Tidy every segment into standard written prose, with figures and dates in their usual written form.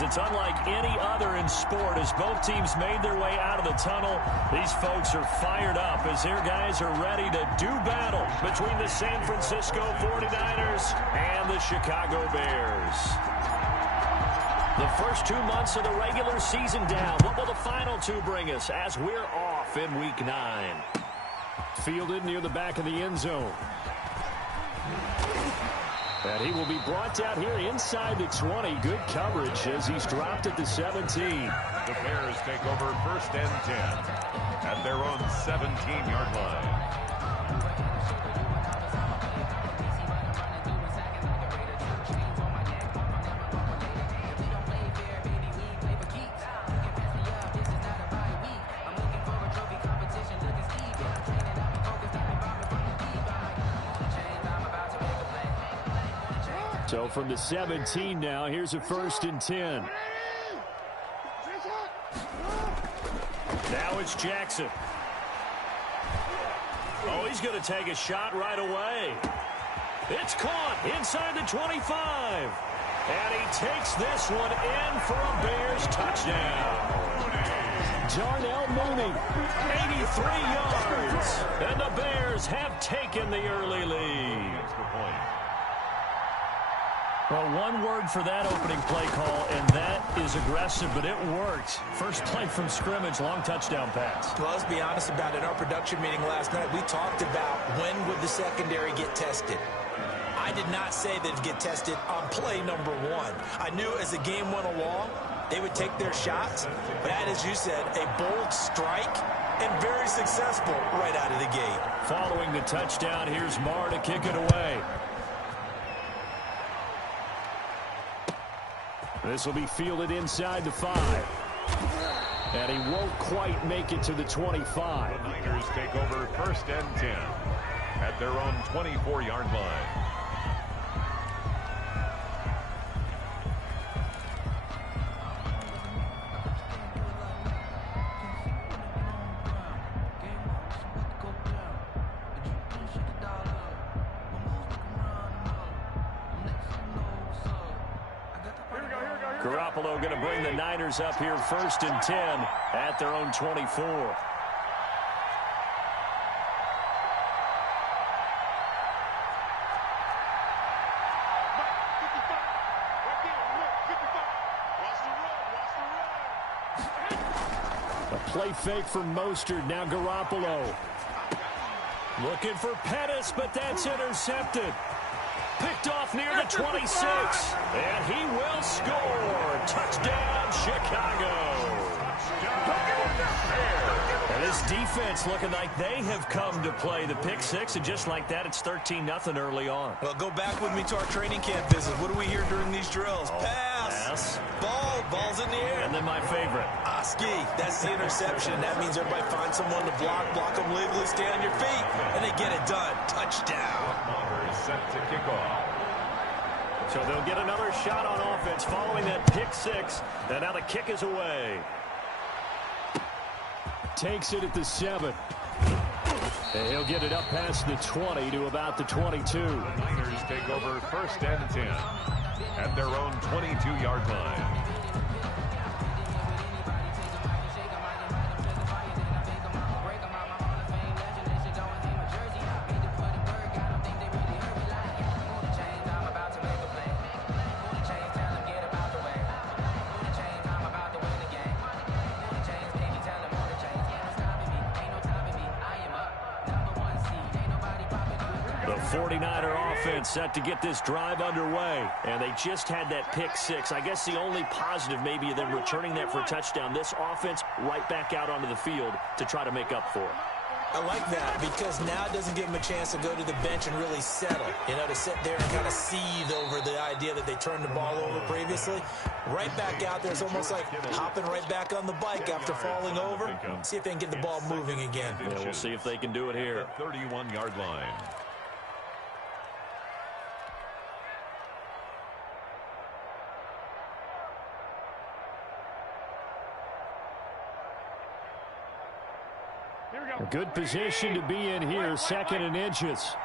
is it's unlike any other in sport. As both teams made their way out of the tunnel, these folks are fired up as their guys are ready to do battle between the San Francisco 49ers and the Chicago Bears. The first 2 months of the regular season down. What will the final two bring us as we're off in Week 9? Fielded near the back of the end zone. And he will be brought down here inside the 20. Good coverage as he's dropped at the 17. The Bears take over 1st and 10 at their own 17-yard line. So from the 17 now, here's a 1st and 10. Now it's Jackson. Oh, he's going to take a shot right away. It's caught inside the 25. And he takes this one in for a Bears touchdown. Darnell Mooney, 83 yards. And the Bears have taken the early lead. Well, one word for that opening play call, and that is aggressive, but it worked. First play from scrimmage, long touchdown pass. Well, let's be honest about it. In our production meeting last night, we talked about when would the secondary get tested. I did not say they'd get tested on play number 1. I knew as the game went along, they would take their shots. But that, as you said, a bold strike and very successful right out of the gate. Following the touchdown, here's Marr to kick it away. This will be fielded inside the 5. And he won't quite make it to the 25. The Niners take over 1st and 10 at their own 24-yard line. Garoppolo going to bring the Niners up here 1st and 10 at their own 24. A play fake from Mostert. Now Garoppolo. Looking for Pettis, but that's intercepted. Picked off near the 26. And he will score. Touchdown, Chicago. And this defense looking like they have come to play the pick 6. And just like that, it's 13-0 early on. Well, go back with me to our training camp visit. What do we hear during these drills? Pass. Ball's in the air. And then my favorite. Ski. That's the interception. That means everybody finds someone to block them legally, stay on your feet, and they get it done. Touchdown. Set to kick off. So they'll get another shot on offense following that pick 6. And now the kick is away. Takes it at the 7. And he'll get it up past the 20 to about the 22. The Niners take over 1st and 10 at their own 22-yard line. The 49er offense set to get this drive underway. And they just had that pick 6. I guess the only positive maybe of them returning that for a touchdown. This offense right back out onto the field to try to make up for it. I like that because now it doesn't give them a chance to go to the bench and really settle. You know, to sit there and kind of seethe over the idea that they turned the ball over previously. Right back out there. It's almost like hopping right back on the bike after falling over. See if they can get the ball moving again. Yeah, we'll see if they can do it here. 31-yard line. A good position to be in here, 2nd and inches.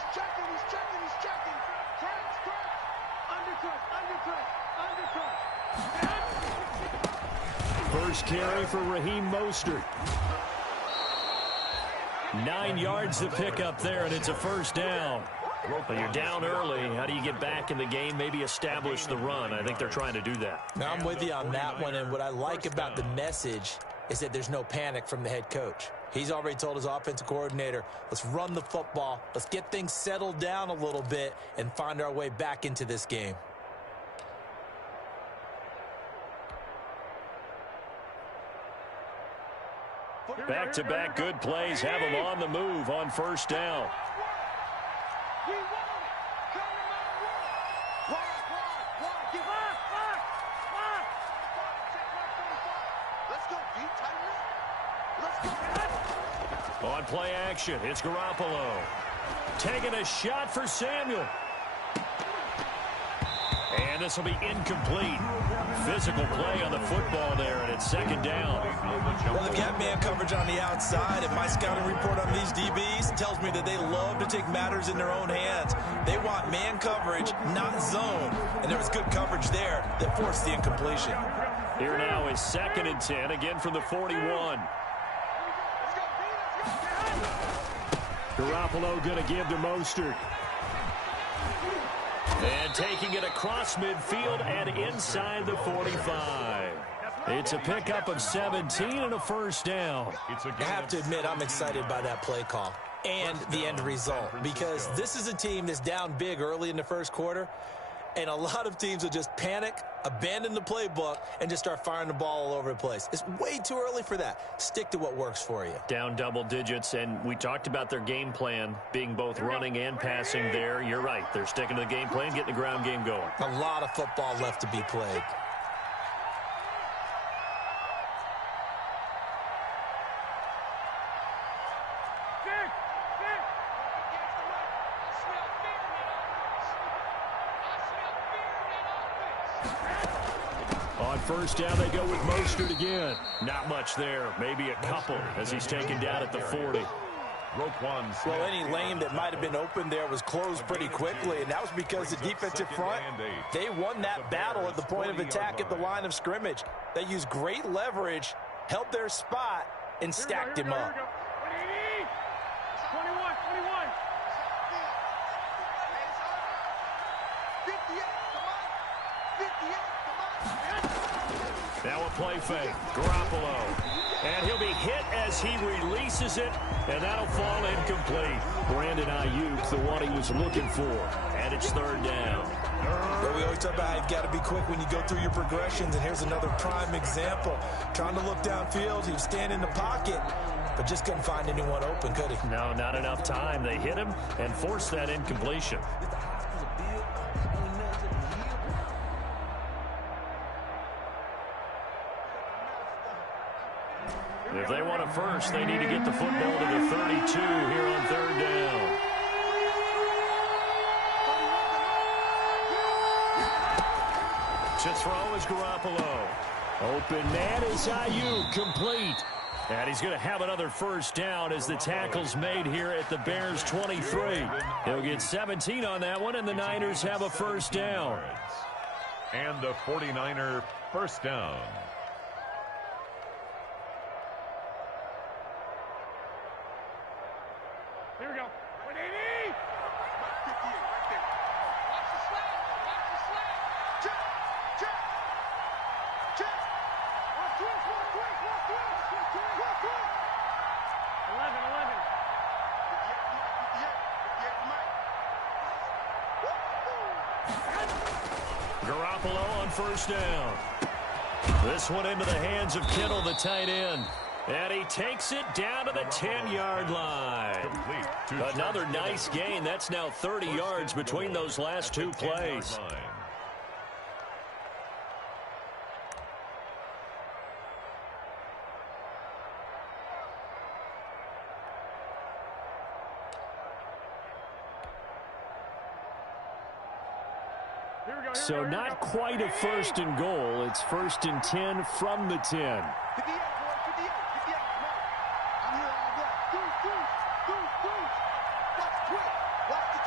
He's checking. Crouch. Undercut. First carry for Raheem Mostert. 9 yards to pick up there, and it's a first down. But you're down early. How do you get back in the game, maybe establish the run? I think they're trying to do that. Now, I'm with you on that one, and what I like about the message is that there's no panic from the head coach. He's already told his offensive coordinator, let's run the football, let's get things settled down a little bit and find our way back into this game. Back-to-back good plays have them on the move on first down. On play action, it's Garoppolo. Taking a shot for Samuel. And this will be incomplete. Physical play on the football there, and it's second down. Well, they've got man coverage on the outside, and my scouting report on these DBs tells me that they love to take matters in their own hands. They want man coverage, not zone. And there was good coverage there that forced the incompletion. Here now is 2nd and 10, again from the 41. Garoppolo going to give to Mostert. And taking it across midfield and inside the 45. It's a pickup of 17 and a first down. I have to admit, I'm excited by that play call and the end result, because this is a team that's down big early in the first quarter, and a lot of teams will just panic, abandon the playbook, and just start firing the ball all over the place. It's way too early for that. Stick to what works for you. Down double digits, and we talked about their game plan being both running and passing there. You're right. They're sticking to the game plan, getting the ground game going. A lot of football left to be played. On first down, they go with Mostert again. Not much there. Maybe a couple as he's taken down at the 40. Well, any lane that might have been open there was closed pretty quickly, and that was because the defensive front, they won that battle at the point of attack at the line of scrimmage. They used great leverage, held their spot, and stacked him up. 21. Now a play fake. Garoppolo. And he'll be hit as he releases it, and that'll fall incomplete. Brandon Ayuk, the one he was looking for. And it's 3rd down. But we always talk about how you've got to be quick when you go through your progressions, and here's another prime example. Trying to look downfield, he was standing in the pocket, but just couldn't find anyone open, could he? No, not enough time. They hit him and forced that incompletion. If they want it first, they need to get the football to the 32 here on 3rd down. To throw is Garoppolo. Open man is Ayuk, complete. And he's going to have another first down as the tackle's made here at the Bears' 23. He'll get 17 on that one, and the Niners have a first down. And a 49er first down. Here we go. 180. 58 right there. Watch the slant. Check. Walk twist. 11. 58. Garoppolo on first down. This one into the hands of Kittle, the tight end. And he takes it down to the 10-yard line. Another nice gain. That's now 30 yards between those last two plays. So not quite a 1st and goal. It's 1st and 10 from the 10. 58. I'm here all day. Watch the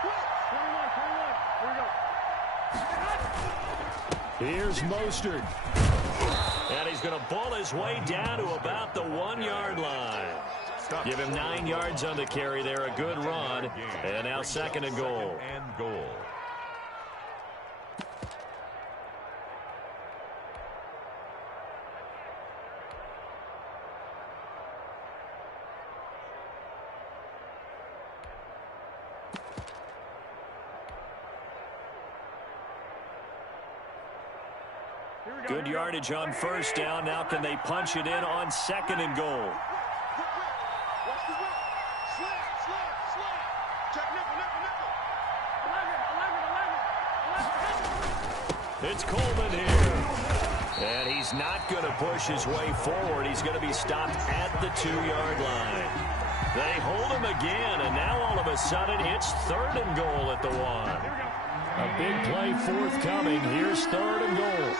Here's Mostert. And he's going to bull his way down to about the 1-yard line. Give him 9 yards on the carry there. A good run. And now 2nd and goal. Good yardage on 1st down. Now can they punch it in on 2nd and goal? It's Coleman here. And he's not going to push his way forward. He's going to be stopped at the 2-yard line. They hold him again, and now all of a sudden it's 3rd and goal at the 1. A big play forthcoming. Here's 3rd and goal.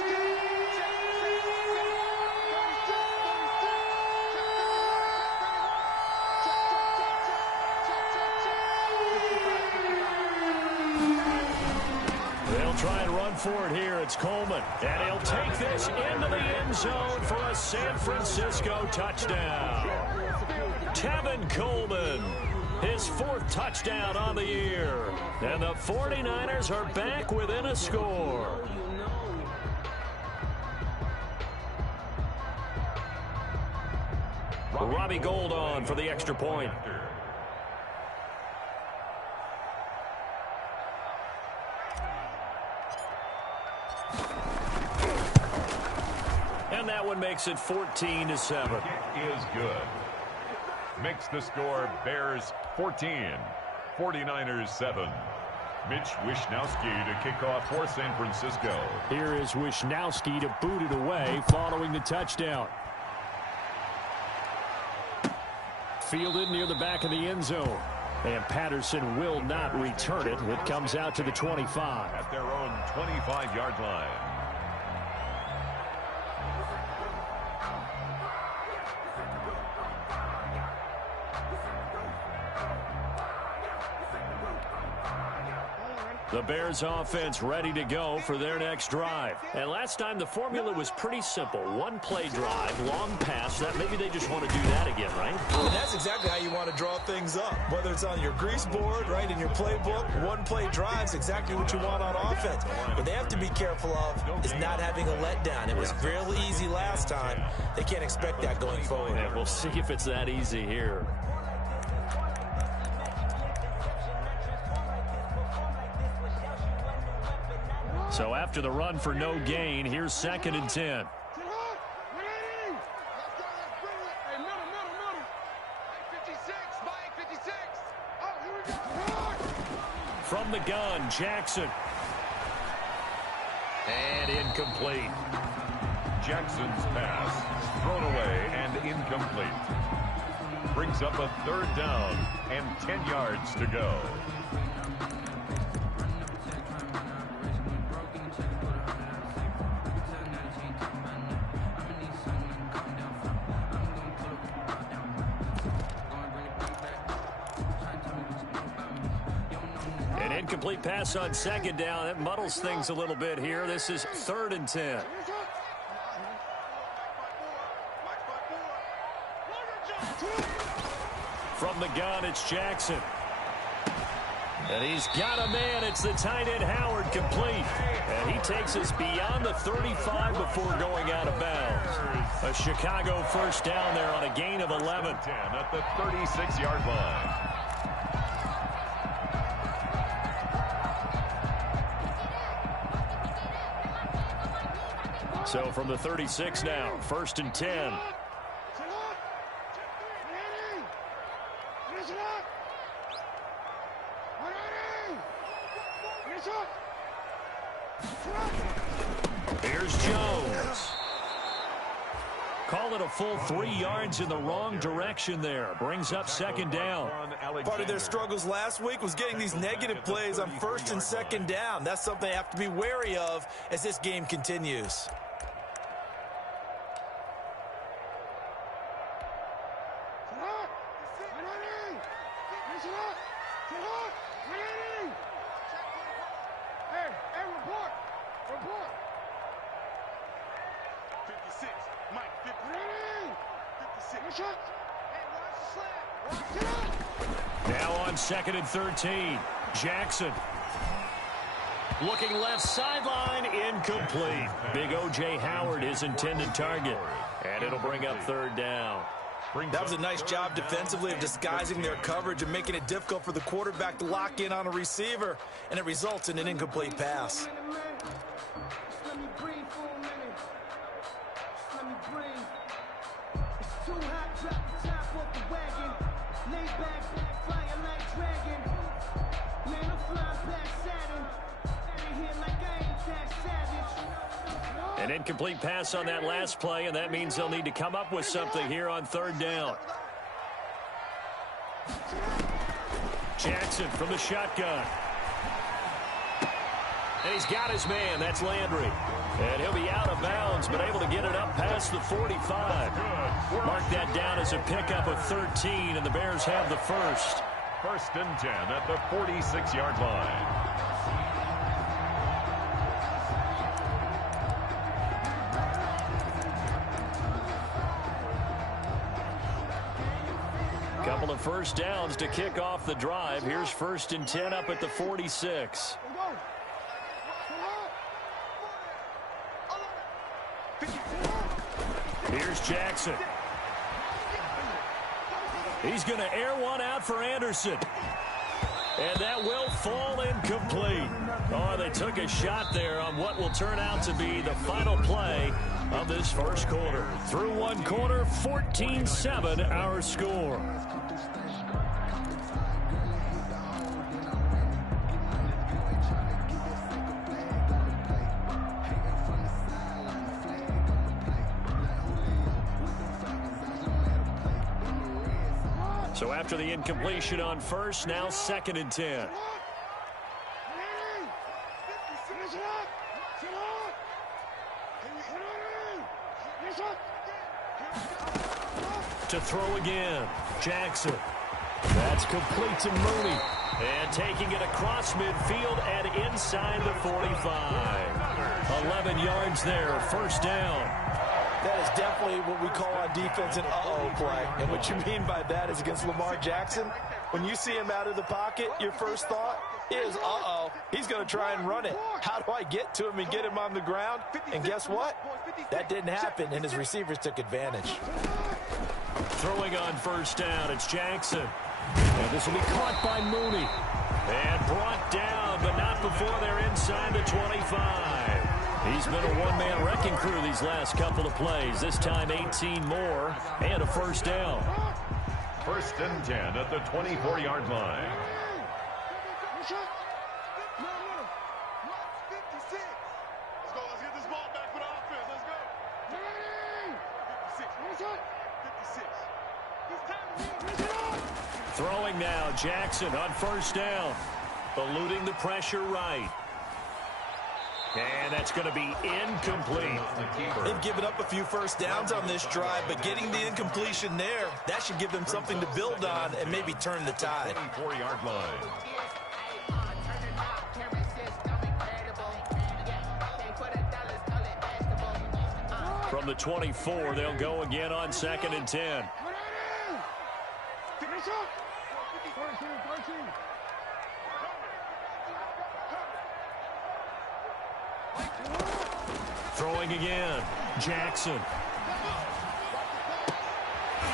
Try and run for it here. It's Coleman. And he'll take this into the end zone for a San Francisco touchdown. Tevin Coleman, his 4th touchdown on the year. And the 49ers are back within a score. Robbie Gould on for the extra point. And that one makes it 14-7. It is good. Makes the score Bears 14, 49ers 7. Mitch Wishnowsky to kick off for San Francisco. Here is Wishnowsky to boot it away following the touchdown. Fielded near the back of the end zone. And Patterson will not return it. It comes out to the 25. At their own 25-yard line. The Bears offense ready to go for their next drive. And last time the formula was pretty simple. 1-play drive, long pass. That maybe they just want to do that again, right? And that's exactly how you want to draw things up. Whether it's on your grease board, right, in your playbook, 1-play drives exactly what you want on offense. What they have to be careful of is not having a letdown. It was real easy last time. They can't expect that going forward. And we'll see if it's that easy here. So after the run for no gain, here's 2nd and 10. From the gun, Jackson. And incomplete. Jackson's pass thrown away and incomplete. Brings up a 3rd down and 10 yards to go. Incomplete pass on 2nd down. That muddles things a little bit here. This is 3rd and 10. From the gun, it's Jackson. And he's got a man. It's the tight end, Howard, complete. And he takes us beyond the 35 before going out of bounds. A Chicago 1st down there on a gain of 11. 10 at the 36-yard line. So from the 36 now, 1st and 10. Here's Jones. Call it a full 3 yards in the wrong direction there. Brings up 2nd down. Part of their struggles last week was getting these negative plays on 1st and 2nd down. That's something they have to be wary of as this game continues. Now on 2nd and 13. Jackson. Looking left sideline, incomplete. Big O.J. Howard, his intended target. And it'll bring up 3rd down. That was a nice job defensively of disguising their coverage and making it difficult for the quarterback to lock in on a receiver. And it results in an incomplete pass. An incomplete pass on that last play, and that means they'll need to come up with something here on 3rd down. Jackson from the shotgun. And he's got his man. That's Landry. And he'll be out of bounds, but able to get it up past the 45. Mark that down as a pickup of 13, and the Bears have the first. 1st and 10 at the 46-yard line. Couple of first downs to kick off the drive. Here's 1st and 10 up at the 46. Here's Jackson. He's going to air one out for Anderson. And that will fall incomplete. Oh, they took a shot there on what will turn out to be the final play of this first quarter. Through one quarter, 14-7 our score. So after the incompletion on 1st, now 2nd and 10. To throw again, Jackson. That's complete to Mooney. And taking it across midfield and inside the 45. 11 yards there, 1st down. That is definitely what we call on defense an uh-oh play. And what you mean by that is against Lamar Jackson, when you see him out of the pocket, your first thought is, uh-oh, he's going to try and run it. How do I get to him and get him on the ground? And guess what? That didn't happen, and his receivers took advantage. Throwing on 1st down, it's Jackson. And this will be caught by Mooney. And brought down, but not before they're inside the 25. He's been a one-man wrecking crew these last couple of plays. This time 18 more and a 1st down. 1st and 10 at the 24-yard line. Let's go. Let's get this ball back for the offense. Let's go. 56. Throwing now, Jackson on 1st down. Eluding the pressure right. And that's going to be incomplete. They've given up a few first downs on this drive, but getting the incompletion there, that should give them something to build on and maybe turn the tide. 24-yard line. From the 24, they'll go again on 2nd and 10. Throwing again, Jackson.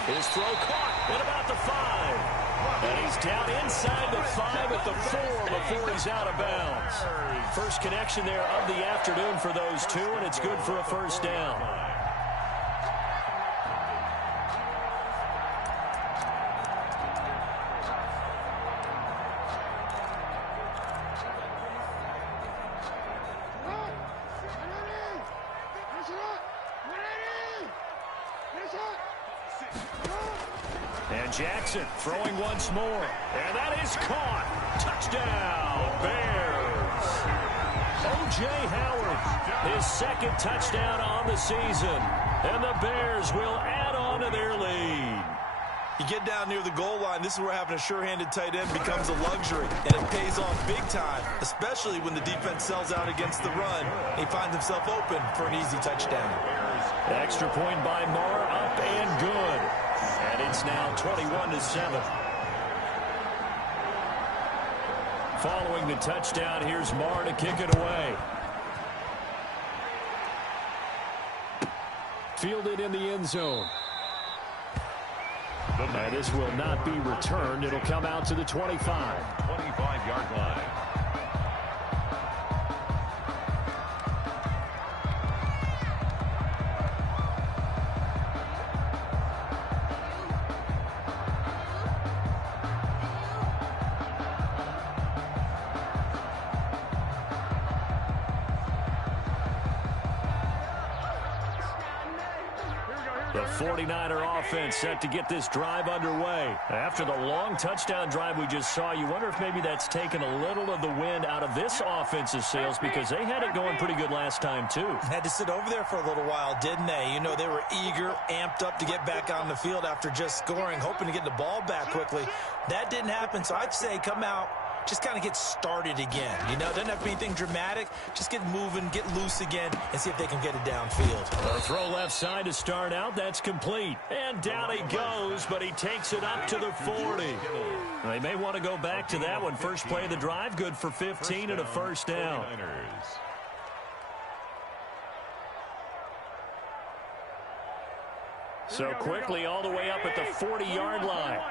His throw caught at about the 5. And he's down inside the 5 at the 4 before he's out of bounds. First connection there of the afternoon for those two, and it's good for a 1st down. And Jackson throwing once more. And that is caught. Touchdown, Bears. O.J. Howard, his 2nd touchdown on the season. And the Bears will add on to their lead. You get down near the goal line, this is where having a sure-handed tight end becomes a luxury, and it pays off big time, especially when the defense sells out against the run. He finds himself open for an easy touchdown. Extra point by Marr, up and good. And it's now 21-7. Following the touchdown, here's Marr to kick it away. Fielded in the end zone. And this will not be returned. It'll come out to the 25. 25-yard line. The 49er offense set to get this drive underway. After the long touchdown drive we just saw, you wonder if maybe that's taken a little of the wind out of this offense's sails because they had it going pretty good last time, too. Had to sit over there for a little while, didn't they? You know, they were eager, amped up to get back on the field after just scoring, hoping to get the ball back quickly. That didn't happen, so I'd say come out, just kind of get started again. You know, doesn't have to be anything dramatic. Just get moving, get loose again, and see if they can get it downfield. A throw left side to start out. That's complete. And down he goes, but he takes it up to the 40. They may want to go back to that one. First play of the drive, good for 15 and a first down. So quickly all the way up at the 40-yard line.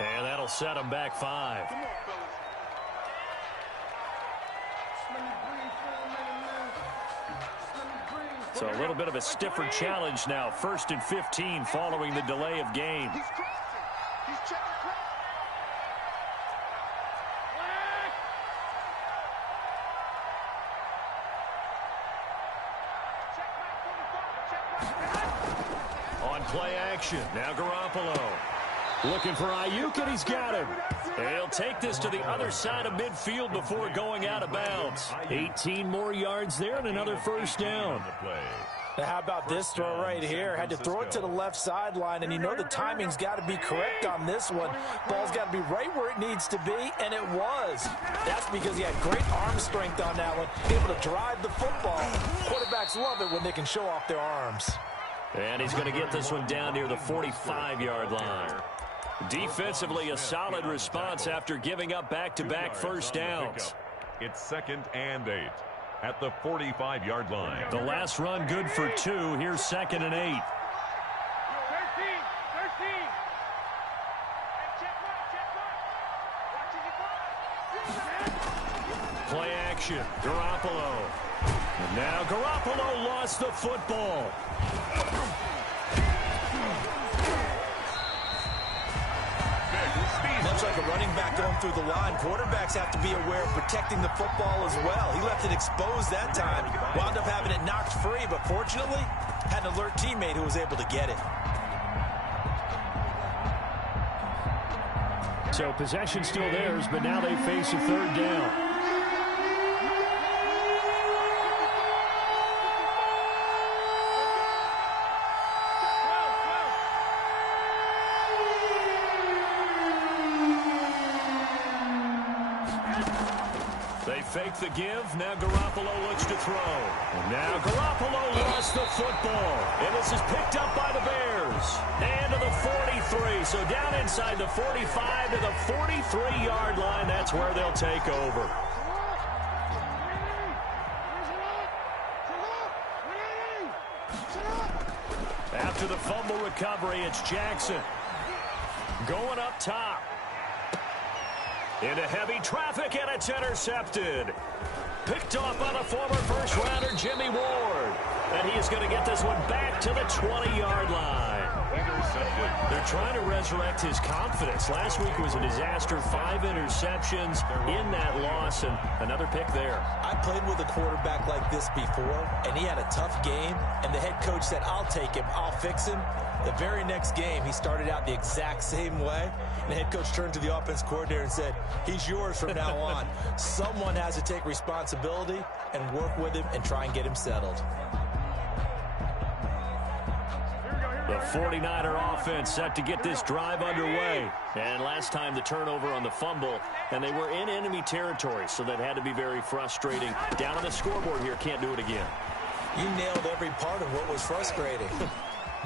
And that'll set him back 5. So a little bit of a stiffer challenge now. 1st and 15 following the delay of game. On play action. Now Garoppolo. Looking for Ayuk, and he's got him. He'll take this to the other side of midfield before going out of bounds. 18 more yards there and another first down. Now, how about this throw right here? Had to throw it to the left sideline, and you know the timing's got to be correct on this one. Ball's got to be right where it needs to be, and it was. That's because he had great arm strength on that one, able to drive the football. Quarterbacks love it when they can show off their arms. And he's going to get this one down near the 45-yard line. Defensively, a solid response after giving up back-to-back first downs. It's 2nd and 8 at the 45-yard line. The last run good for 2. Here's 2nd and 8. 13. Play action. Garoppolo. And now Garoppolo lost the football. Much like a running back going through the line, quarterbacks have to be aware of protecting the football as well. He left it exposed that time, wound up having it knocked free, but fortunately, had an alert teammate who was able to get it. So possession still theirs, but now they face a 3rd down. Fake the give. Now Garoppolo looks to throw. And now Garoppolo lost the football. And this is picked up by the Bears. And to the 43. So down inside the 45 to the 43-yard line. That's where they'll take over. After the fumble recovery, it's Jackson. Going up top. Into heavy traffic, and it's intercepted. Picked off by the former first-rounder Jimmy Ward. And he is going to get this one back to the 20-yard line. Intercepted. They're trying to resurrect his confidence. Last week was a disaster. 5 interceptions in that loss, and another pick there. I played with a quarterback like this before, and he had a tough game, and the head coach said, I'll take him, I'll fix him. The very next game, he started out the exact same way, and the head coach turned to the offense coordinator and said, he's yours from now on. Someone has to take responsibility and work with him and try and get him settled. The 49er offense set to get this drive underway. And last time the turnover on the fumble, and they were in enemy territory, so that had to be very frustrating. Down on the scoreboard here, can't do it again. You nailed every part of what was frustrating.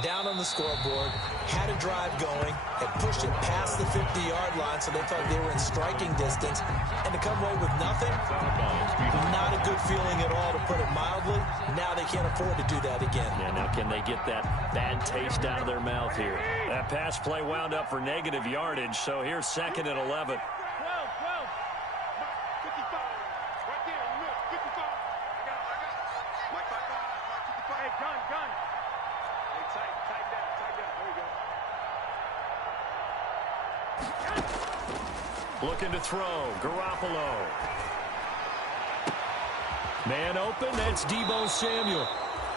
Down on the scoreboard, had a drive going, had pushed it past the 50-yard line so they thought they were in striking distance, and to come away with nothing, not a good feeling at all, to put it mildly. Now they can't afford to do that again. Yeah, now can they get that bad taste out of their mouth here? That pass play wound up for negative yardage, so here's 2nd and 11. 12, 55. Right there, look, 55. I got Mike 55. Hey, gun. Hey, tight down. There you go. Looking to throw. Garoppolo. Man open. That's Deebo Samuel.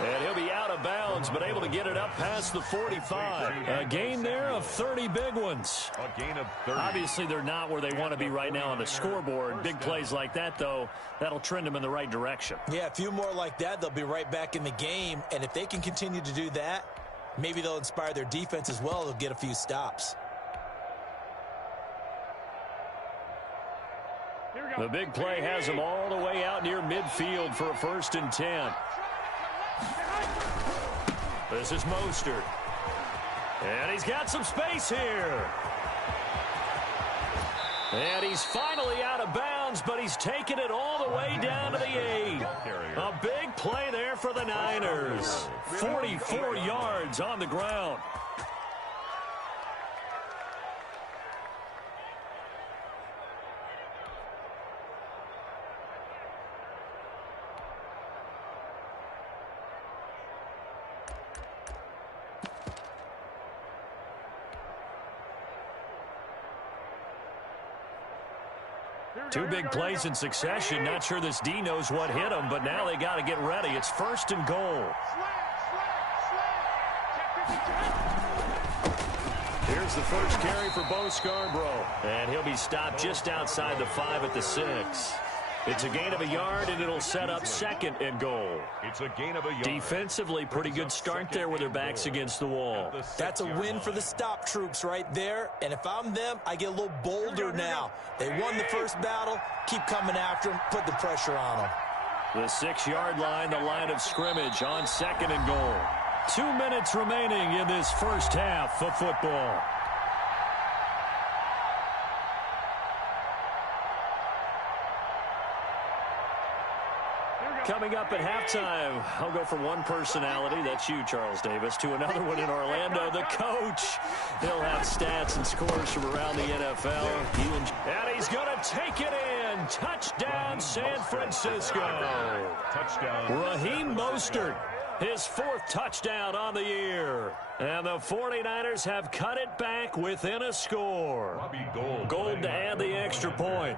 And he'll be out of bounds, but able to get it up past the 45. A gain there of 30 big ones. A gain of 30. Obviously, they're not where they want to be right now on the scoreboard. Big plays like that, though, that'll trend them in the right direction. Yeah, a few more like that, they'll be right back in the game. And if they can continue to do that, maybe they'll inspire their defense as well. They'll get a few stops. The big play has them all the way out near midfield for a 1st and 10. This is Mostert. And he's got some space here. And he's finally out of bounds, but he's taken it all the way down to the 8. A big play there for the Niners. 44 yards on the ground. Two big plays in succession. Not sure this D knows what hit him, but now they got to get ready. It's 1st and goal. Here's the first carry for Bo Scarborough. And he'll be stopped just outside the 5 at the 6. It's a gain of a yard, and it'll set up 2nd and goal. It's a gain of a yard. Defensively, pretty good start there with their backs against the wall. That's a win for the stop troops right there. And if I'm them, I get a little bolder now. They won the first battle. Keep coming after them. Put the pressure on them. The 6-yard line, the line of scrimmage on 2nd and goal. 2 minutes remaining in this first half of football. Coming up at halftime, I'll go from one personality, that's you, Charles Davis, to another one in Orlando, the coach. He'll have stats and scores from around the NFL. And he's going to take it in. Touchdown, San Francisco. Touchdown. Raheem Mostert, his 4th touchdown on the year. And the 49ers have cut it back within a score. Gold to add the extra point.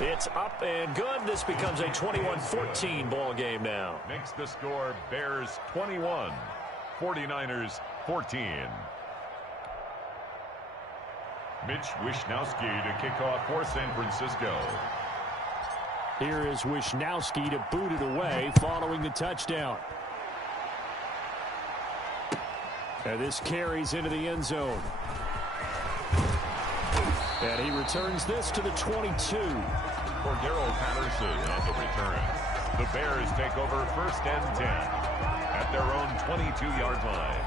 It's up and good. This becomes a 21-14 ball game now. Makes the score Bears 21, 49ers 14. Mitch Wishnowsky to kick off for San Francisco. Here is Wishnowsky to boot it away following the touchdown. And this carries into the end zone. And he returns this to the 22. Cordero Patterson on the return. The Bears take over 1st and 10 at their own 22-yard line.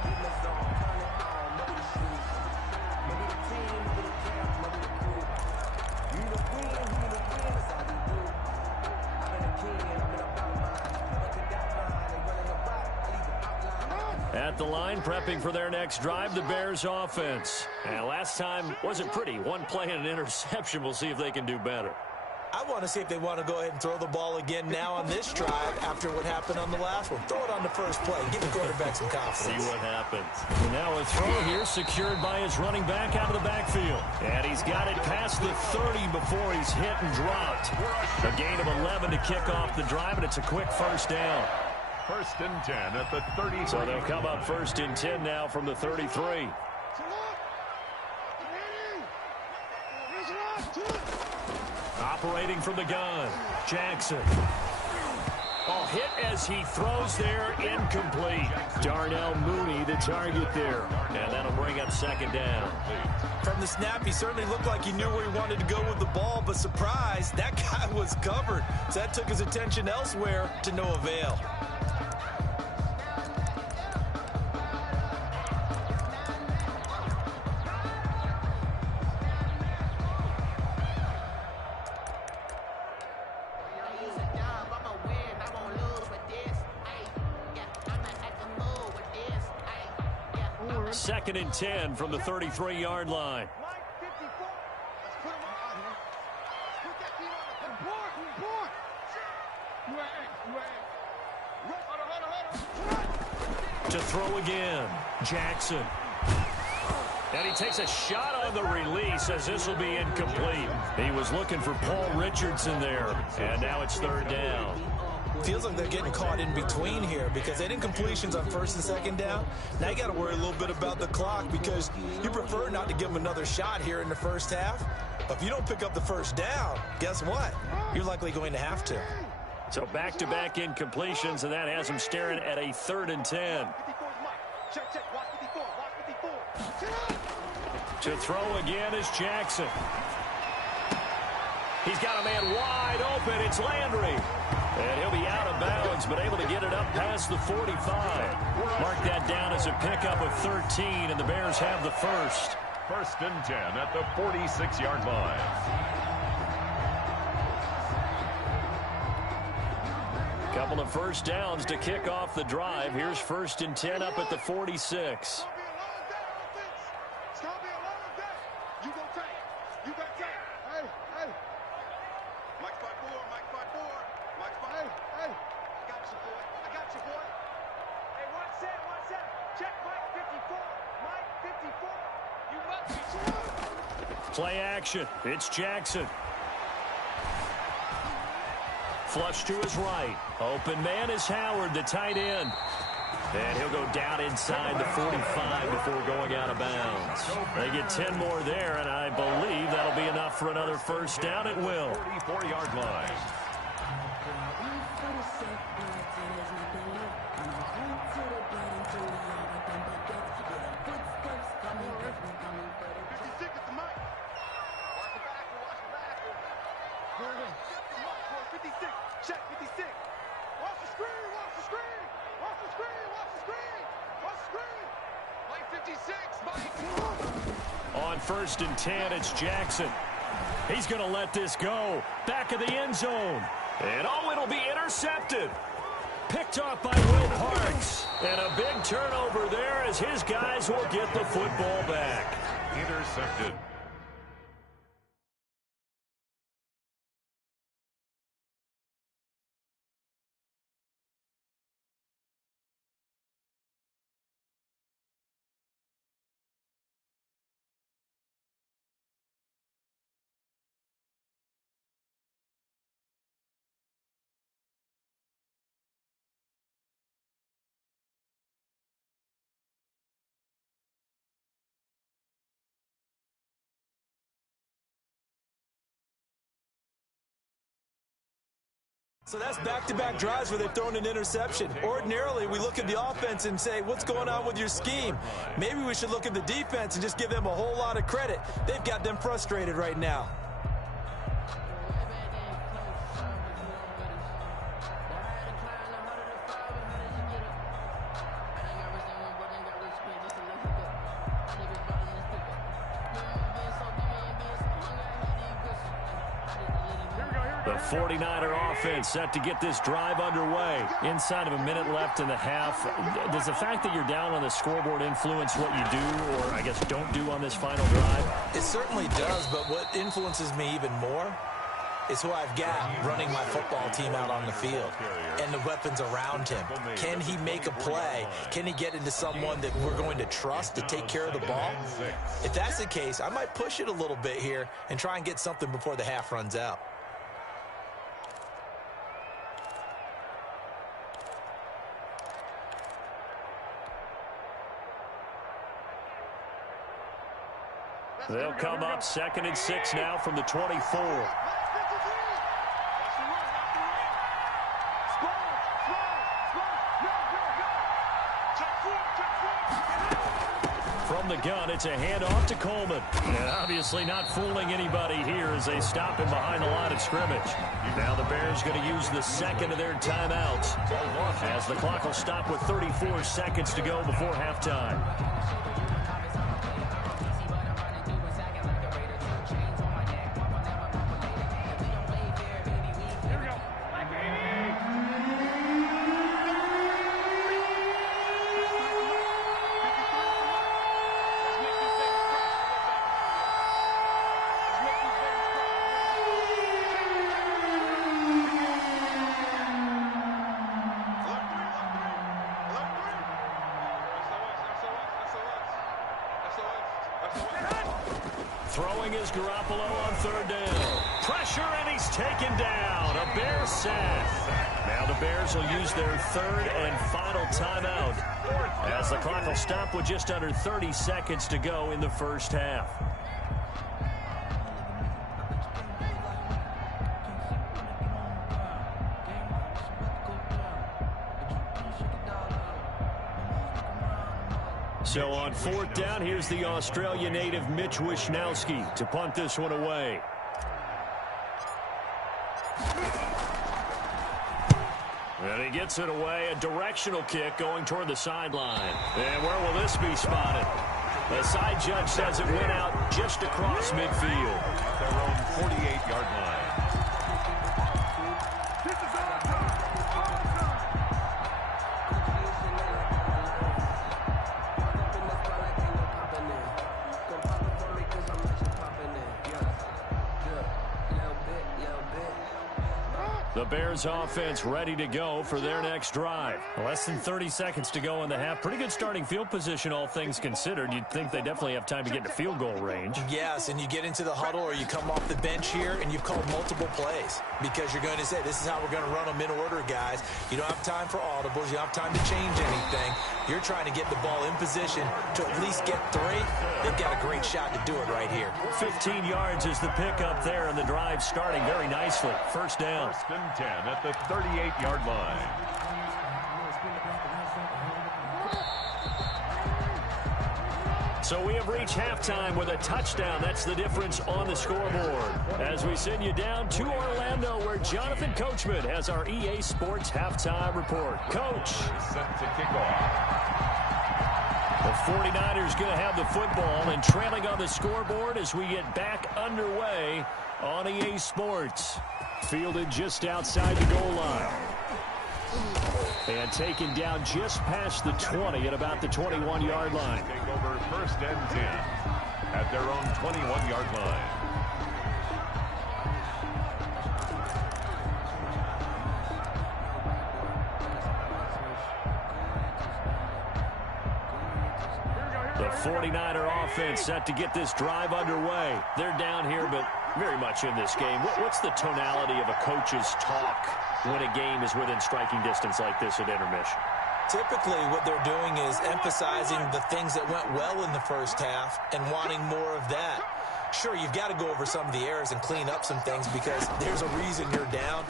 At the line, prepping for their next drive, the Bears offense. And last time wasn't pretty. One play and an interception. We'll see if they can do better. I want to see if they want to go ahead and throw the ball again now on this drive after what happened on the last one. Throw it on the first play. Give the quarterback some confidence. See what happens. And now a throw here secured by his running back out of the backfield. And he's got it past the 30 before he's hit and dropped. A gain of 11 to kick off the drive, and it's a quick first down. First and 10 at the 33. So they'll come up first and 10 now from the 33. Operating from the gun, Jackson. Oh, hit as he throws there, incomplete. Darnell Mooney, the target there. And that'll bring up second down. From the snap, he certainly looked like he knew where he wanted to go with the ball, but surprise, that guy was covered. So that took his attention elsewhere to no avail. Second and 10 from the 33-yard line. To throw again, Jackson. And he takes a shot on the release as this will be incomplete. He was looking for Paul Richardson there, and now it's third down. Feels like they're getting caught in between here because they did incompletions on first and second down. Now you got to worry a little bit about the clock because you prefer not to give them another shot here in the first half. But if you don't pick up the first down, guess what? You're likely going to have to. So back-to-back incompletions, and that has him staring at a third and 10. To throw again is Jackson. He's got a man wide open. It's Landry. And he'll be out of bounds, but able to get it up past the 45. Mark that down as a pickup of 13, and the Bears have the first. First and 10 at the 46-yard line. Couple of first downs to kick off the drive. Here's first and 10 up at the 46. Play action. It's Jackson. Flush to his right. Open man is Howard, the tight end. And he'll go down inside the 45 before going out of bounds. They get 10 more there, and I believe that'll be enough for another first down. It will. 44-yard line. On first and 10, it's Jackson. He's going to let this go. Back of the end zone. And oh, it'll be intercepted. Picked off by Will Parks. And a big turnover there as his guys will get the football back. Intercepted. So that's back-to-back drives where they've thrown an interception. Ordinarily, we look at the offense and say, what's going on with your scheme? Maybe we should look at the defense and just give them a whole lot of credit. They've got them frustrated right now. The 49er offense set to get this drive underway. Inside of a minute left in the half. Does the fact that you're down on the scoreboard influence what you do, or I guess don't do on this final drive? It certainly does, but what influences me even more is who I've got running my football team out on the field and the weapons around him. Can he make a play? Can he get into someone that we're going to trust to take care of the ball? If that's the case, I might push it a little bit here and try and get something before the half runs out. They'll come up 2nd and 6 now from the 24. From the gun, it's a handoff to Coleman. And obviously not fooling anybody here as they stop him behind the line of scrimmage. Now the Bears going to use the second of their timeouts as the clock will stop with 34 seconds to go before halftime. Throwing is Garoppolo on 3rd down. Pressure, and he's taken down. A Bear sack. Now the Bears will use their 3rd and final timeout as the clock will stop with just under 30 seconds to go in the first half. So on 4th down, here's the Australia native Mitch Wishnowsky to punt this one away. And he gets it away, a directional kick going toward the sideline. And where will this be spotted? The side judge says it went out just across midfield. At their own 48-yard line. The Bears offense ready to go for their next drive. Less than 30 seconds to go in the half. Pretty good starting field position, all things considered. You'd think they definitely have time to get to field goal range. Yes, and you get into the huddle or you come off the bench here and you've called multiple plays because you're going to say, this is how we're going to run them in order, guys. You don't have time for audibles. You don't have time to change anything. You're trying to get the ball in position to at least get 3. They've got a great shot to do it right here. 15 yards is the pickup there, and the drive starting very nicely. First down. 1st and 10 at the 38-yard line. So we have reached halftime with a touchdown. That's the difference on the scoreboard. As we send you down to Orlando, where Jonathan Coachman has our EA Sports halftime report. Coach. Set to kick off. The 49ers going to have the football and trailing on the scoreboard as we get back underway on EA Sports. Fielded just outside the goal line. And taken down just past the 20 at about the 21-yard line. Take over 1st and 10 at their own 21-yard line. The 49er offense set to get this drive underway. They're down here, but very much in this game. What's the tonality of a coach's talk when a game is within striking distance like this at intermission? Typically, what they're doing is emphasizing the things that went well in the first half and wanting more of that. Sure, you've got to go over some of the errors and clean up some things because there's a reason you're down.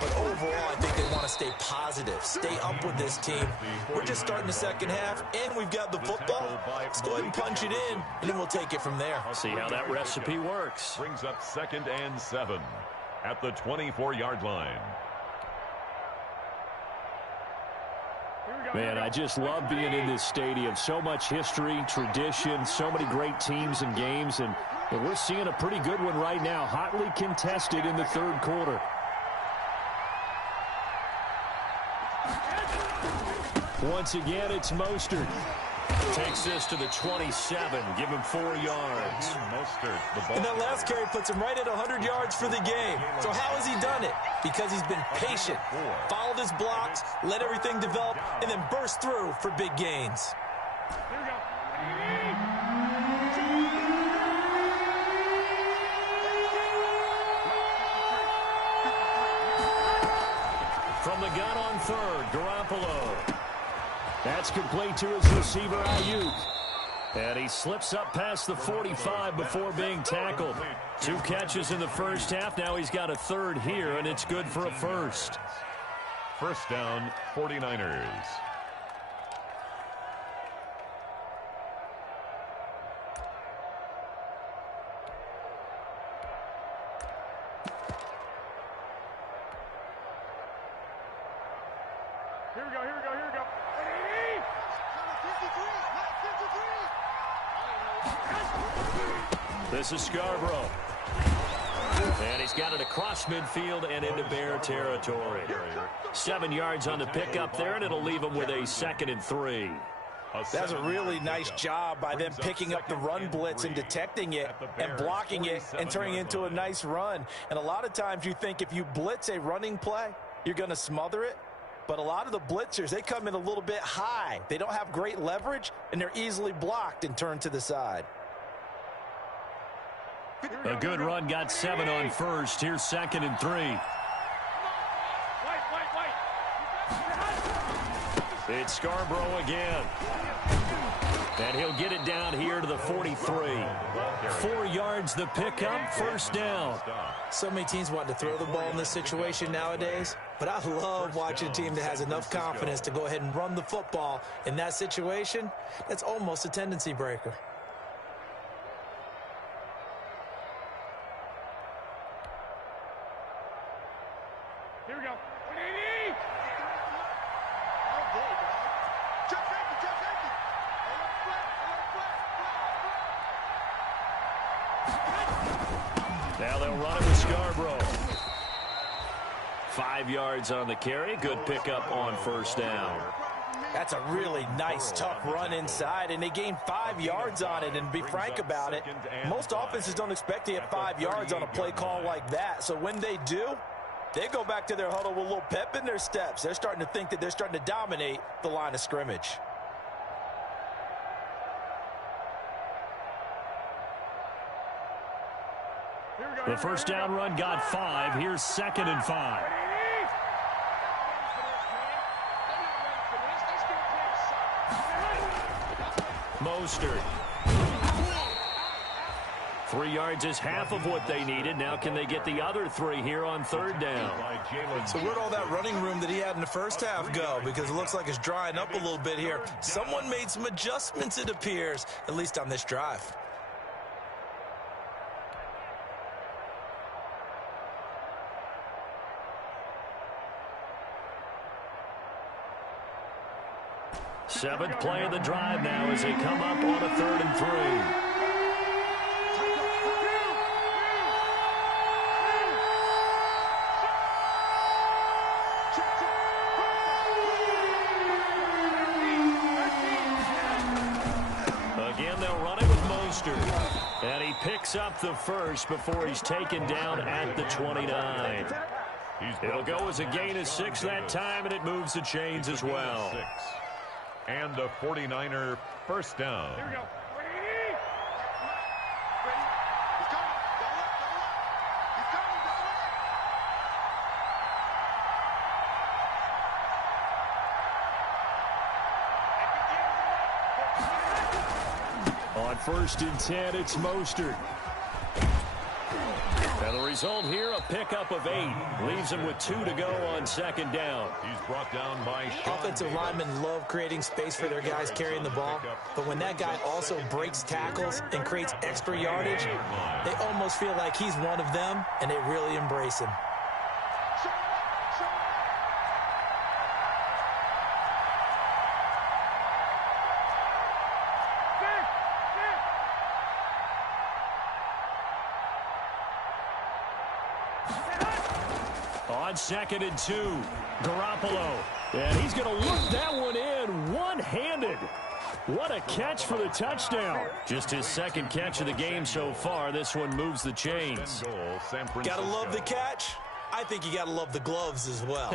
But overall, I think they want to stay positive, stay up with this team. We're just starting the second half, and we've got the football. Let's go ahead and punch it in, and then we'll take it from there. See how that recipe works. Brings up 2nd and 7 at the 24-yard line. Man, I just love being in this stadium. So much history, tradition, so many great teams and games, and we're seeing a pretty good one right now, hotly contested in the 3rd quarter. Once again, it's Mostert. Takes this to the 27. Give him 4 yards. And that last carry puts him right at 100 yards for the game. So how has he done it? Because he's been patient, followed his blocks, let everything develop, and then burst through for big gains. Here we go. From the gun on third, Garoppolo. That's complete to his receiver, Ayuk. And he slips up past the 45 before being tackled. 2 catches in the first half. Now he's got a third here, and it's good for a first. First down, 49ers. Here we go, here we go, here we go. This is Scarborough. And he's got it across midfield and into Bear territory. 7 yards on the pickup there, and it'll leave him with a 2nd and 3. That's a really nice job by them picking up the run blitz and detecting it and blocking it and turning it into a nice run. And a lot of times you think if you blitz a running play, you're going to smother it. But a lot of the blitzers, they come in a little bit high. They don't have great leverage, and they're easily blocked and turned to the side. A good run, got 7 on first. Here's 2nd and 3. It's Scarborough again. And he'll get it down here to the 43. 4 yards the pickup, first down. So many teams want to throw the ball in this situation nowadays, but I love watching a team that has enough confidence to go ahead and run the football. In that situation, that's almost a tendency breaker. Here we go. Now they'll run it with Scarborough. 5 yards on the carry. Good pickup on first down. That's a really nice, tough run inside, and they gained 5 yards on it. And to be frank about it, most offenses don't expect to get 5 yards on a play call like that. So when they do, they go back to their huddle with a little pep in their steps. They're starting to think that they're starting to dominate the line of scrimmage. The first down run got 5. Here's 2nd and 5. Mostert. 3 yards is half of what they needed. Now can they get the other 3 here on third down? So where'd all that running room that he had in the first half go? Because it looks like it's drying up a little bit here. Someone made some adjustments, it appears, at least on this drive. Seventh play of the drive now as they come up on a 3rd and 3. Again, they'll run it with Mostert. And he picks up the first before he's taken down at the 29. It'll go as a gain of 6 that time, and it moves the chains as well. And a 49er first down. Here we go. On 1st and 10, it's Mostert. And the result here, a pickup of 8. Leaves him with 2 to go on 2nd down. He's brought down by Offensive linemen love creating space for their guys carrying the ball, but when that guy also breaks tackles and creates extra yardage, they almost feel like he's one of them, and they really embrace him. on 2nd and 2. Garoppolo. And he's going to look that one in one-handed. What a catch for the touchdown. Just his 2nd catch of the game so far. This one moves the chains. Gotta love the catch. I think you got to love the gloves as well.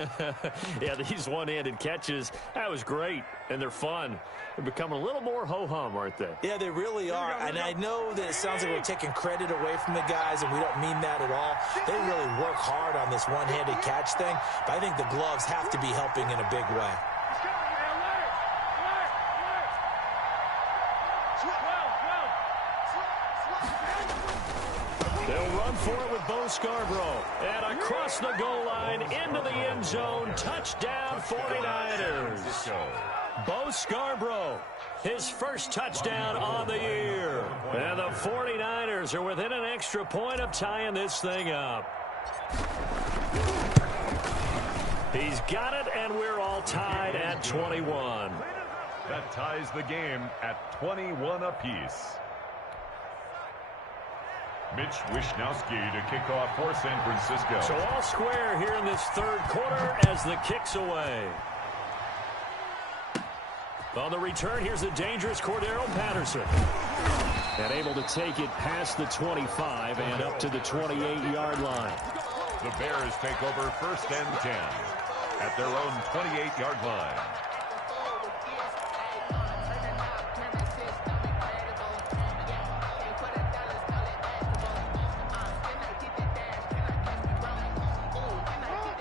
Yeah, these one-handed catches, that was great, and they're fun. They're becoming a little more ho-hum, aren't they? Yeah, they really are, and I know that it sounds like we're taking credit away from the guys, and we don't mean that at all. They really work hard on this one-handed catch thing, but I think the gloves have to be helping in a big way. They'll run for it with Bo Scarborough. And across the goal line, into the end zone. Touchdown, 49ers. Bo Scarborough, his first touchdown on the year. And the 49ers are within an extra point of tying this thing up. He's got it, and we're all tied at 21. That ties the game at 21 apiece. Mitch Wishnowsky to kick off for San Francisco. So all square here in this 3rd quarter as the kick's away. On the return, here's the dangerous Cordero Patterson. And able to take it past the 25 and up to the 28-yard line. The Bears take over 1st and 10 at their own 28-yard line.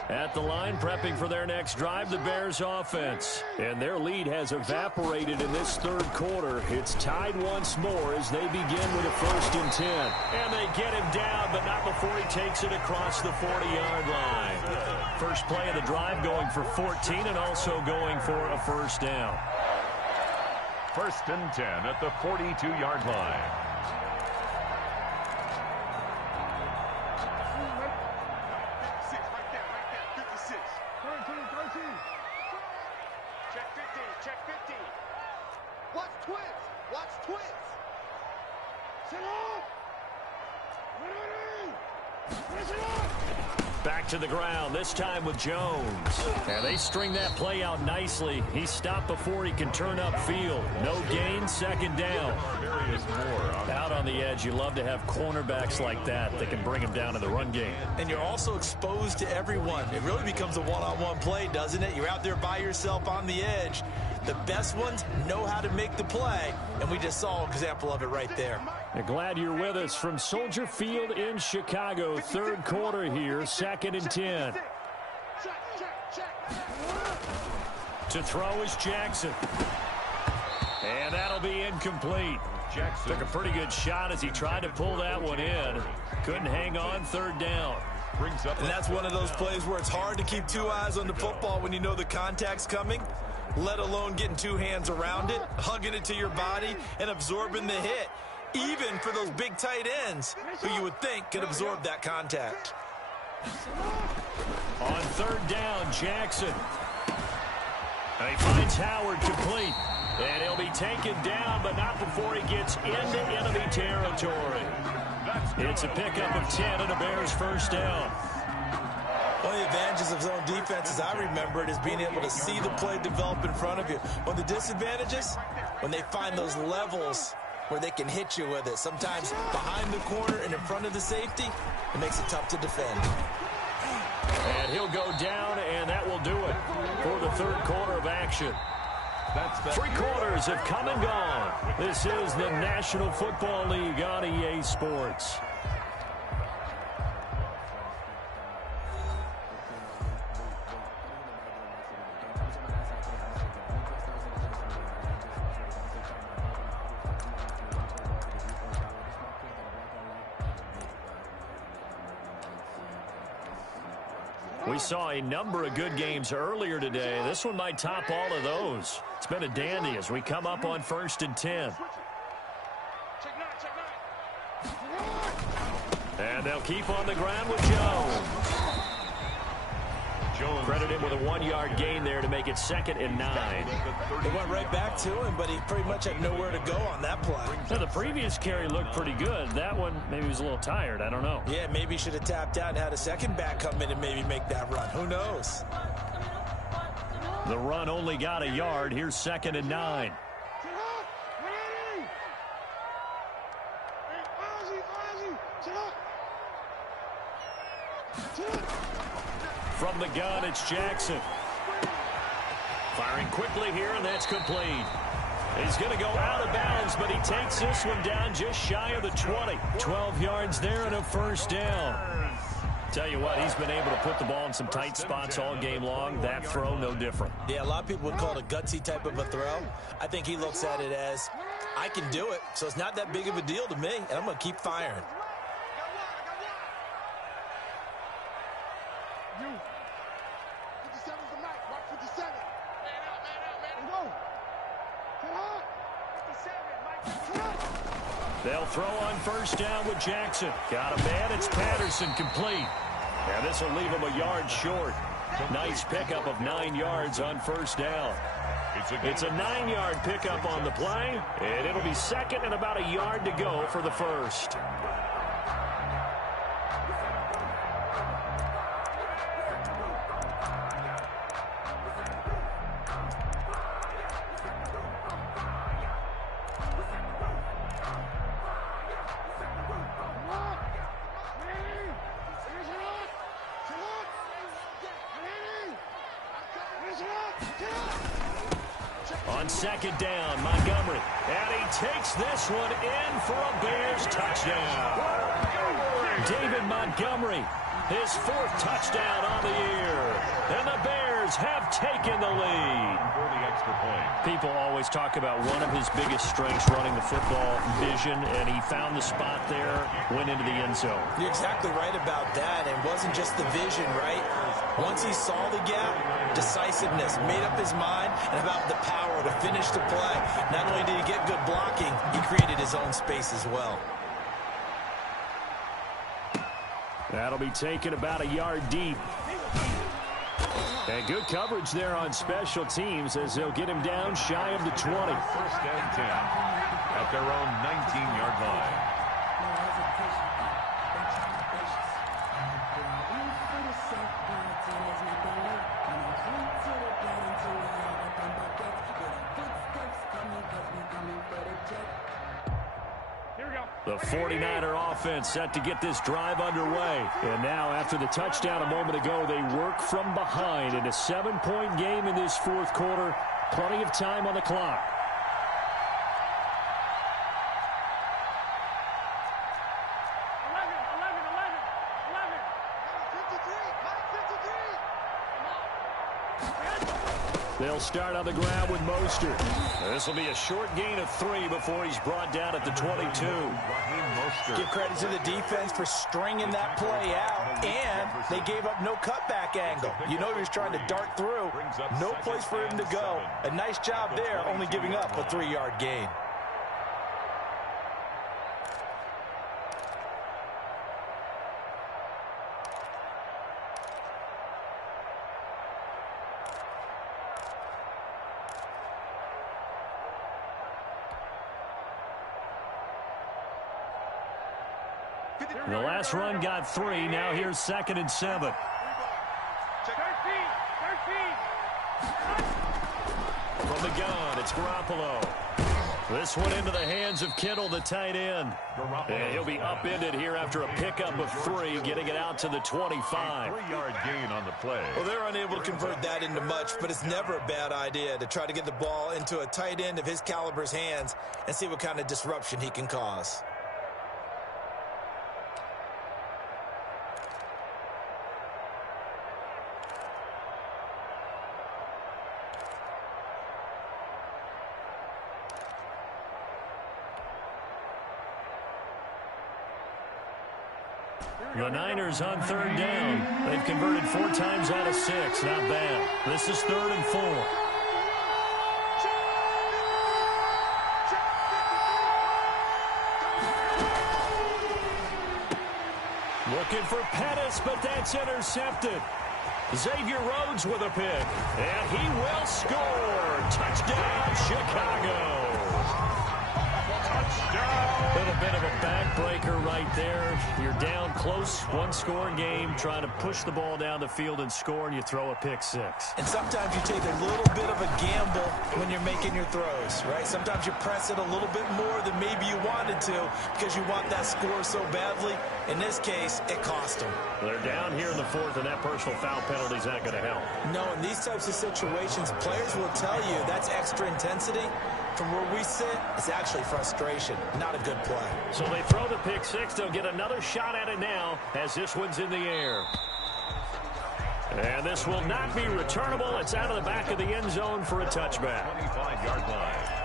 At the line, prepping for their next drive, the Bears offense. And their lead has evaporated in this 3rd quarter. It's tied once more as they begin with a 1st and 10. And they get him down, but not before he takes it across the 40-yard line. First play of the drive going for 14 and also going for a 1st down. 1st and 10 at the 42-yard line. Back to the ground, this time with Jones. And they string that play out nicely. He's stopped before he can turn upfield. No gain, 2nd down. Out on the edge, you love to have cornerbacks like that that can bring him down in the run game. And you're also exposed to everyone. It really becomes a one-on-one play, doesn't it? You're out there by yourself on the edge. The best ones know how to make the play, and we just saw an example of it right there. Glad you're with us from Soldier Field in Chicago. 3rd quarter here, 2nd and 10. To throw is Jackson. And that'll be incomplete. Jackson took a pretty good shot as he tried to pull that one in. Couldn't hang on, 3rd down. And that's one of those plays where it's hard to keep 2 eyes on the football when you know the contact's coming, let alone getting 2 hands around it, hugging it to your body, and absorbing the hit. Even for those big tight ends who you would think could absorb that contact. On 3rd down, Jackson. And he finds Howard complete. And he'll be taken down, but not before he gets into enemy territory. It's a pickup of 10 and a Bears 1st down. One of the advantages of zone defense, as I remember it, is being able to see the play develop in front of you. One of the disadvantages, when they find those levels where they can hit you with it. Sometimes behind the corner and in front of the safety, it makes it tough to defend. And he'll go down, and that will do it for the 3rd quarter of action. 3 quarters have come and gone. This is the National Football League on EA Sports. We saw a number of good games earlier today. This one might top all of those. It's been a dandy as we come up on 1st and 10. And they'll keep on the ground with Jones. Credit him with a 1-yard gain there to make it 2nd and 9. They went right back to him, but he pretty much had nowhere to go on that play. Now, the previous carry looked pretty good. That one, maybe he was a little tired. I don't know. Yeah, maybe he should have tapped out and had a second back come in and maybe make that run. Who knows? The run only got a yard. Here's 2nd and 9. From the gun, it's Jackson. Firing quickly here, and that's complete. He's going to go out of bounds, but he takes this one down just shy of the 20. 12 yards there and a first down. Tell you what, he's been able to put the ball in some tight spots all game long. That throw, no different. Yeah, a lot of people would call it a gutsy type of a throw. I think he looks at it as, I can do it, so it's not that big of a deal to me, and I'm going to keep firing. You. 57's the night. Watch 57. Man out, man out, man. Go. Come on. 57, Mike. They'll throw on first down with Jackson. Got a man. It's Patterson, complete. And this will leave him a yard short. Nice pickup of 9 yards on first down. It's a 9-yard pickup on the play, and it'll be 2nd and about a yard to go for the first. On 2nd down, Montgomery. And he takes this one in for a Bears touchdown. David Montgomery, his 4th touchdown on the year. And the Bears have taken the lead. For the extra point. People always talk about one of his biggest strengths running the football, vision, and he found the spot there, went into the end zone. You're exactly right about that. It wasn't just the vision, right? Once he saw the gap, decisiveness, made up his mind, and about the power to finish the play. Not only did he get good blocking, he created his own space as well. That'll be taken about a yard deep. And good coverage there on special teams as they'll get him down shy of the 20. 1st and 10 at their own 19-yard line. The 49er offense set to get this drive underway. And now, after the touchdown a moment ago, they work from behind in a 7-point game in this 4th quarter. Plenty of time on the clock. They'll start on the ground with Mostert. This will be a short gain of 3 before he's brought down at the 22. Give credit to the defense for stringing that play out, and they gave up no cutback angle. You know he was trying to dart through. No place for him to go. A nice job there, only giving up a 3-yard gain. The last run got 3. Now here's 2nd and 7. From the gun, it's Garoppolo. This one into the hands of Kittle, the tight end. And he'll be upended here after a pickup of 3, getting it out to the 25. 3-yard gain on the play. Well, they're unable to convert that into much, but it's never a bad idea to try to get the ball into a tight end of his caliber's hands and see what kind of disruption he can cause. The Niners on 3rd down. They've converted 4 times out of 6. Not bad. This is 3rd and 4. Looking for Pettis, but that's intercepted. Xavier Rhodes with a pick, and he will score. Touchdown, Chicago. A little bit of a backbreaker right there. You're down close, one-score game, trying to push the ball down the field and score, and you throw a pick six. And sometimes you take a little bit of a gamble when you're making your throws, right? Sometimes you press it a little bit more than maybe you wanted to because you want that score so badly. In this case, it cost them. They're down here in the fourth, and that personal foul penalty is not going to help. No, in these types of situations, players will tell you that's extra intensity. From where we sit, it's actually frustration, not a good play. So they throw the pick six. They'll get another shot at it now as this one's in the air. And this will not be returnable. It's out of the back of the end zone for a touchback. 25-yard line.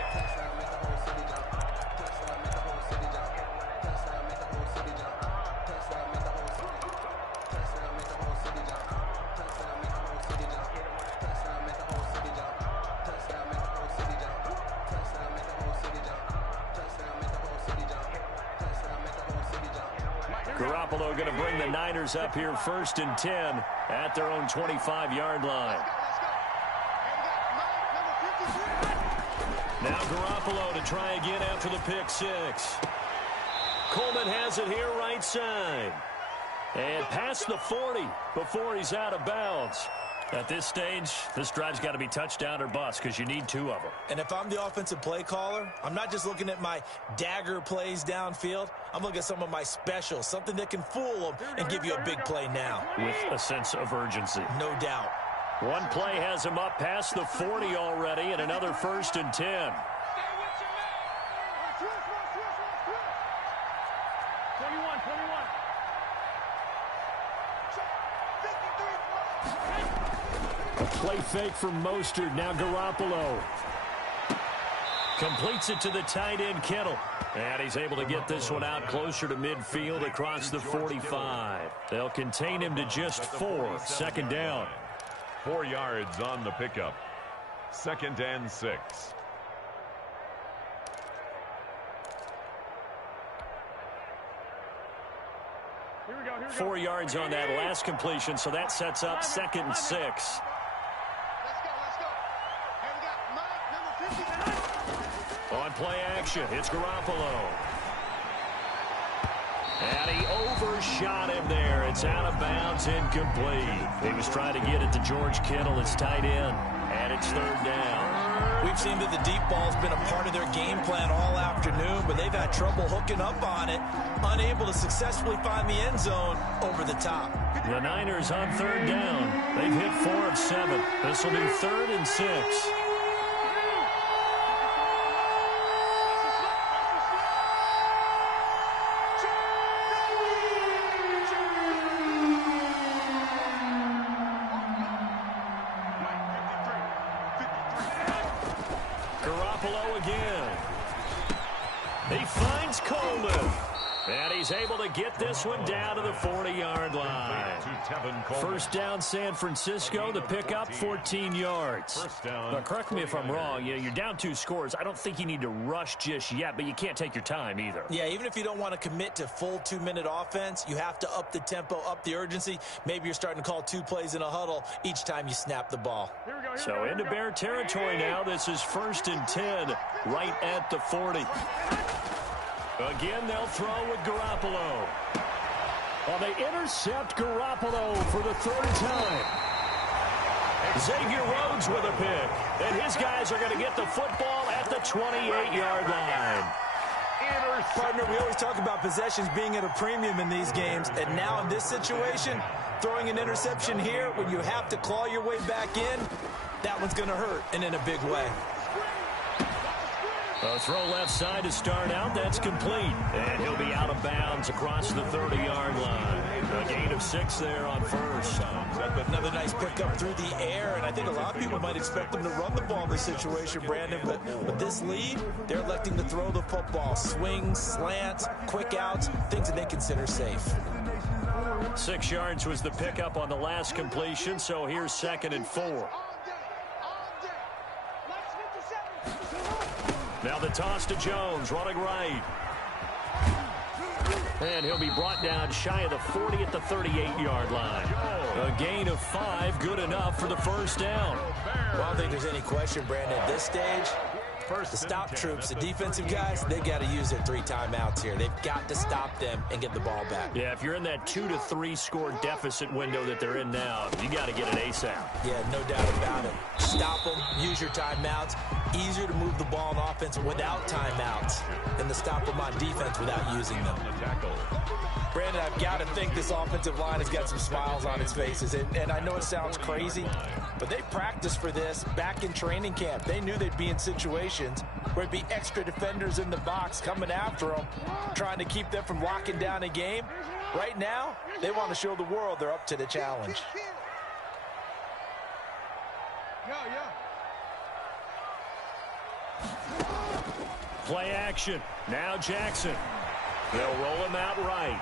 Garoppolo going to bring the Niners up here 1st and 10 at their own 25-yard line. Now Garoppolo to try again after the pick six. Coleman has it here right side. And past the 40 before he's out of bounds. At this stage, this drive's got to be touchdown or bust because you need two of them. And if I'm the offensive play caller, I'm not just looking at my dagger plays downfield. I'm looking at some of my specials, something that can fool them and give you a big play now. With a sense of urgency. No doubt. One play has him up past the 40 already, and another 1st and 10. A play fake from Mostert. Now Garoppolo completes it to the tight end, Kittle. And he's able to get this one out closer to midfield across the 45. They'll contain him to just 4. 2nd down. 4 yards on the pickup. 2nd and 6. Here we go. 4 yards on that last completion, so that sets up 2nd and 6. Let's go. And we got Mike, number 50. On play action, it's Garoppolo. And he overshot him there. It's out of bounds, incomplete. He was trying to get it to George Kittle, his tight end, and it's 3rd down. We've seen that the deep ball's been a part of their game plan all afternoon, but they've had trouble hooking up on it, unable to successfully find the end zone over the top. The Niners on 3rd down. They've hit 4 of 7. This will be 3rd and 6. Garoppolo again. He finds Coleman. And he's able to get this one down to the 40-yard line. 1st down, San Francisco. The pickup, 14 yards. Now, correct me if I'm wrong. You're down 2 scores. I don't think you need to rush just yet, but you can't take your time either. Yeah, even if you don't want to commit to full 2-minute offense, you have to up the tempo, up the urgency. Maybe you're starting to call 2 plays in a huddle each time you snap the ball. So into Bear territory now. This is 1st and 10 right at the 40. Again, they'll throw with Garoppolo. Well, they intercept Garoppolo for the 3rd time. Xavier Rhodes with a pick. And his guys are going to get the football at the 28-yard line. Partner, we always talk about possessions being at a premium in these games. And now in this situation, throwing an interception here when you have to claw your way back in, that one's going to hurt, and in a big way. A throw left side to start out. That's complete. And he'll be out of bounds across the 30-yard line. A gain of 6 there on 1st. Another nice pickup through the air, and I think a lot of people might expect them to run the ball in this situation, Brandon. But with this lead, they're electing to throw the football. Swings, slants, quick outs, things that they consider safe. 6 yards was the pickup on the last completion, so here's 2nd and 4. Now the toss to Jones, running right. And he'll be brought down shy of the 40 at the 38-yard line. A gain of 5, good enough for the first down. Well, I don't think there's any question, Brandon, at this stage. The stop troops, the defensive guys, they got to use their 3 timeouts here. They've got to stop them and get the ball back. Yeah, if you're in that 2 to 3 score deficit window that they're in now, you got to get it ASAP. Yeah, no doubt about it. Stop them, use your timeouts. Easier to move the ball on offense without timeouts than to stop them on defense without using them. Brandon, I've got to think this offensive line has got some smiles on its faces. And I know it sounds crazy, but they practiced for this back in training camp. They knew they'd be in situations where it'd be extra defenders in the box coming after them, trying to keep them from locking down a game. Right now, they want to show the world they're up to the challenge. Play action. Now Jackson. They'll roll him out right.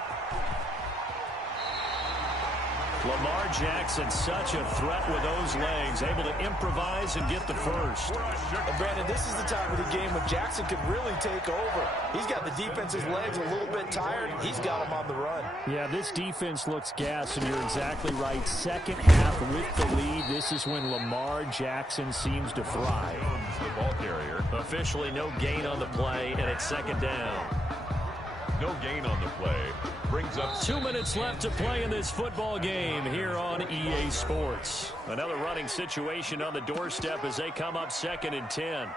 Lamar Jackson, such a threat with those legs, able to improvise and get the first. And Brandon, this is the time of the game when Jackson could really take over. He's got the defense's legs a little bit tired. He's got them on the run. Yeah, this defense looks gassed, and you're exactly right. Second half with the lead, this is when Lamar Jackson seems to thrive. The ball carrier. Officially no gain on the play, and it's second down. No gain on the play. Brings up 2 minutes left to play in this football game here on EA Sports. Another running situation on the doorstep as they come up 2nd and 10.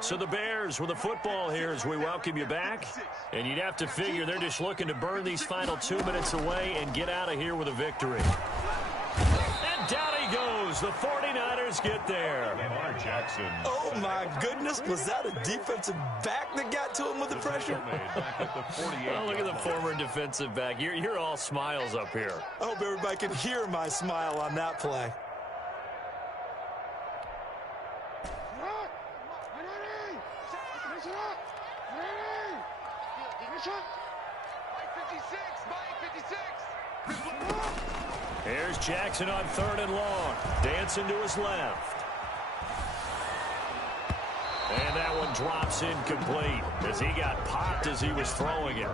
So the Bears with the football here as we welcome you back. And you'd have to figure they're just looking to burn these final 2 minutes away and get out of here with a victory. And down he goes. The 49ers get there. Lamar Jackson. Oh, my goodness. Was that a defensive back that got to him with the pressure? Oh, look at the former defensive back. You're all smiles up here. I hope everybody can hear my smile on that play. Here's Jackson on 3rd and long. Dancing to his left. And that one drops incomplete as he got popped as he was throwing it.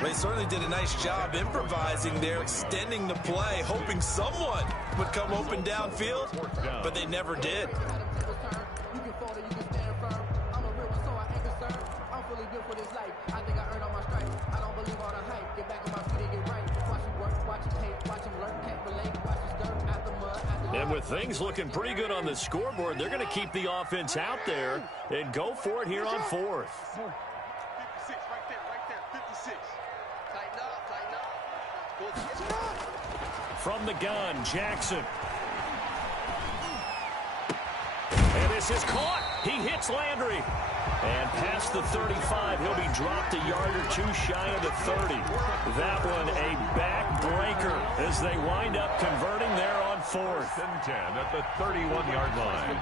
They certainly did a nice job improvising there, extending the play, hoping someone would come open downfield, but they never did. And with things looking pretty good on the scoreboard, they're going to keep the offense out there and go for it here on 4th. 56, right there, 56. Tighten up. From the gun, Jackson. And this is caught. He hits Landry. And past the 35, he'll be dropped a yard or 2 shy of the 30. That one a backbreaker as they wind up converting there on 4th and 10 at the 31-yard line.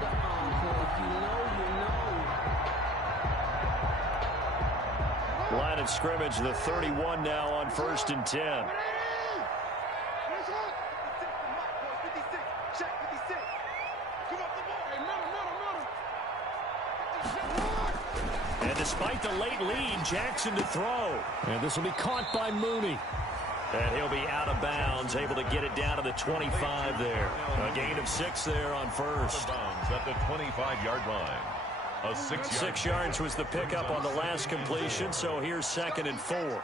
Line of scrimmage, the 31 now on 1st and 10. And despite the late lead, Jackson to throw. And this will be caught by Mooney. And he'll be out of bounds, able to get it down to the 25 there. A gain of 6 there on 1st. At the 25-yard line. A 6 yards was the pickup on the last completion, so here's 2nd and 4.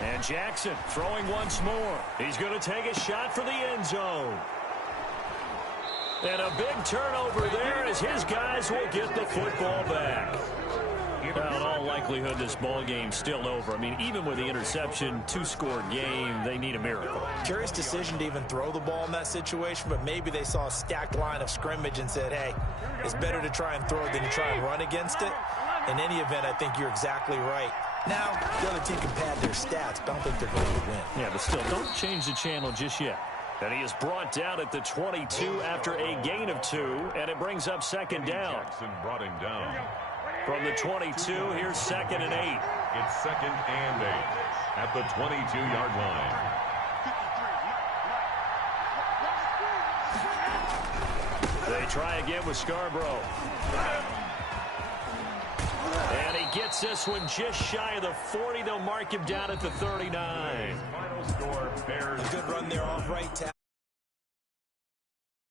And Jackson throwing once more. He's going to take a shot for the end zone. And a big turnover there as his guys will get the football back. Well, in all likelihood, this ball game's still over. I mean, even with the interception, 2-score game, they need a miracle. Curious decision to even throw the ball in that situation, but maybe they saw a stacked line of scrimmage and said, hey, it's better to try and throw than to try and run against it. In any event, I think you're exactly right. Now, the other team can pad their stats, but I don't think they're going to win. Yeah, but still, don't change the channel just yet. And he is brought down at the 22 after a gain of 2, and it brings up 2nd down. Jackson brought him down. From the 22, here's 2nd and 8. It's 2nd and 8 at the 22-yard line. They try again with Scarborough. And he Gets this one just shy of the 40. They'll mark him down at the 39. Final score, Bears. A good run there off right tackle.